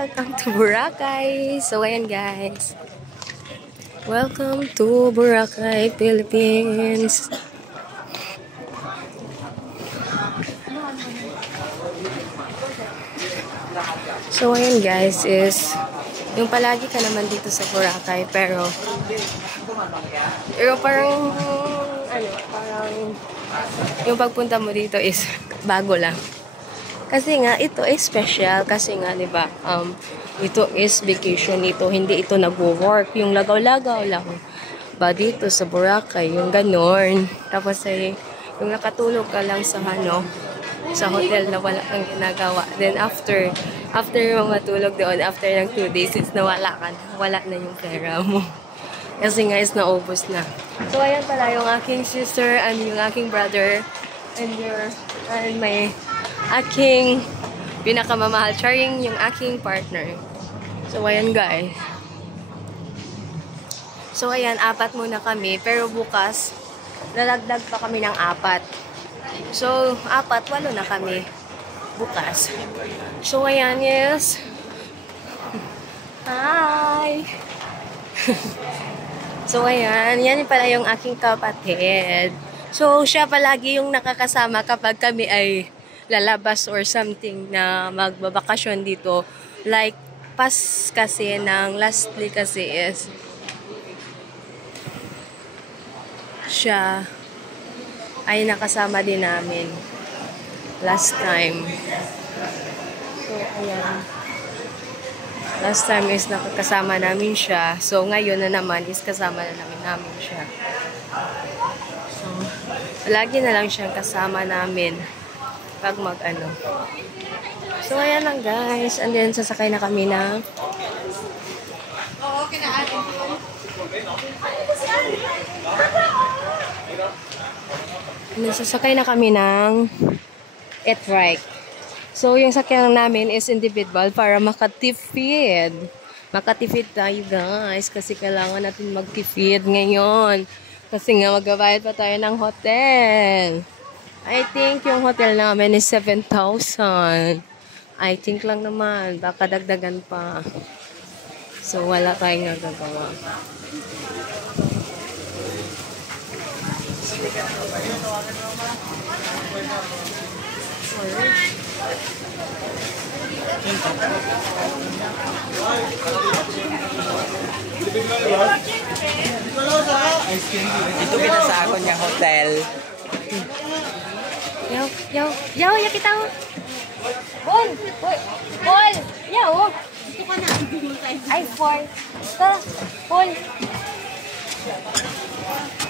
Welcome to Boracay! So, ayan guys. Welcome to Boracay, Philippines! So, ayan guys is yung palagi ka naman dito sa Boracay pero parang parang yung pagpunta mo dito is bago lang. Kasi nga, ito is special. Kasi nga, di ba, ito is vacation ito. Hindi ito nag-work. Yung lagaw-lagaw lang. Ba dito sa Boracay, yung ganon. Tapos ay, yung nakatulog ka lang sa sa hotel na wala kang ginagawa. Then after mo matulog doon, after ng 2 days, is nawala ka na. Wala na yung pera mo. Kasi nga is naubos na. So, ayan pala yung aking sister and yung aking brother and my aking pinakamamahal, Charing, yung aking partner. So, ayan guys. So, ayan, 4 muna kami. Pero bukas, lalagdag pa kami ng 4. So, 4, 8 na kami bukas. So, ayan, yes. Hi! So, ayan. Yan pala yung aking kapatid. So, siya palagi yung nakakasama kapag kami ay lalabas or something na magbabakasyon dito. Like, kasi ng lastly kasi is siya ay nakasama din namin last time. So, ayan. Last time is nakakasama namin siya. So, ngayon na naman is kasama na namin siya. So, lagi na lang siyang kasama namin pag So, ayan lang guys. And then, sasakay na kami ng e-trike. So, yung sakyan namin is individual para makatipid. Makatipid tayo guys. Kasi kailangan natin magtipid ngayon. Kasi nga magbabayad pa tayo ng hotel. I think yung hotel namin is 7,000. I think lang naman. Baka dagdagan pa. So, wala tayong nagagawa. Ito pinasakon niyang hotel. Yaw, kita. Bol! Yaw! Ito ka na. Ay, 4. Tara, Bol.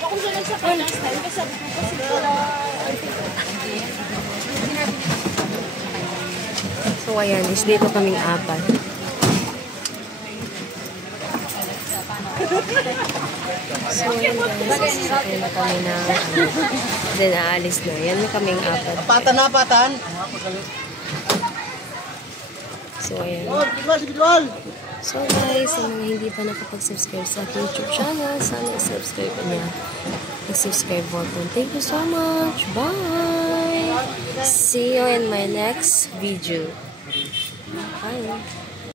Ako siya nagsakay last time kasi pala. So, ayan, is dito kaming 4. So, ayan guys, sasakay na kami na then aalis na. Yan na kaming 4. Apatan. So, ayan. So, guys, sa mga hindi pa nakapag-subscribe sa aking YouTube channel, sana subscribe niya. Subscribe button. Thank you so much. Bye! See you in my next video. Bye!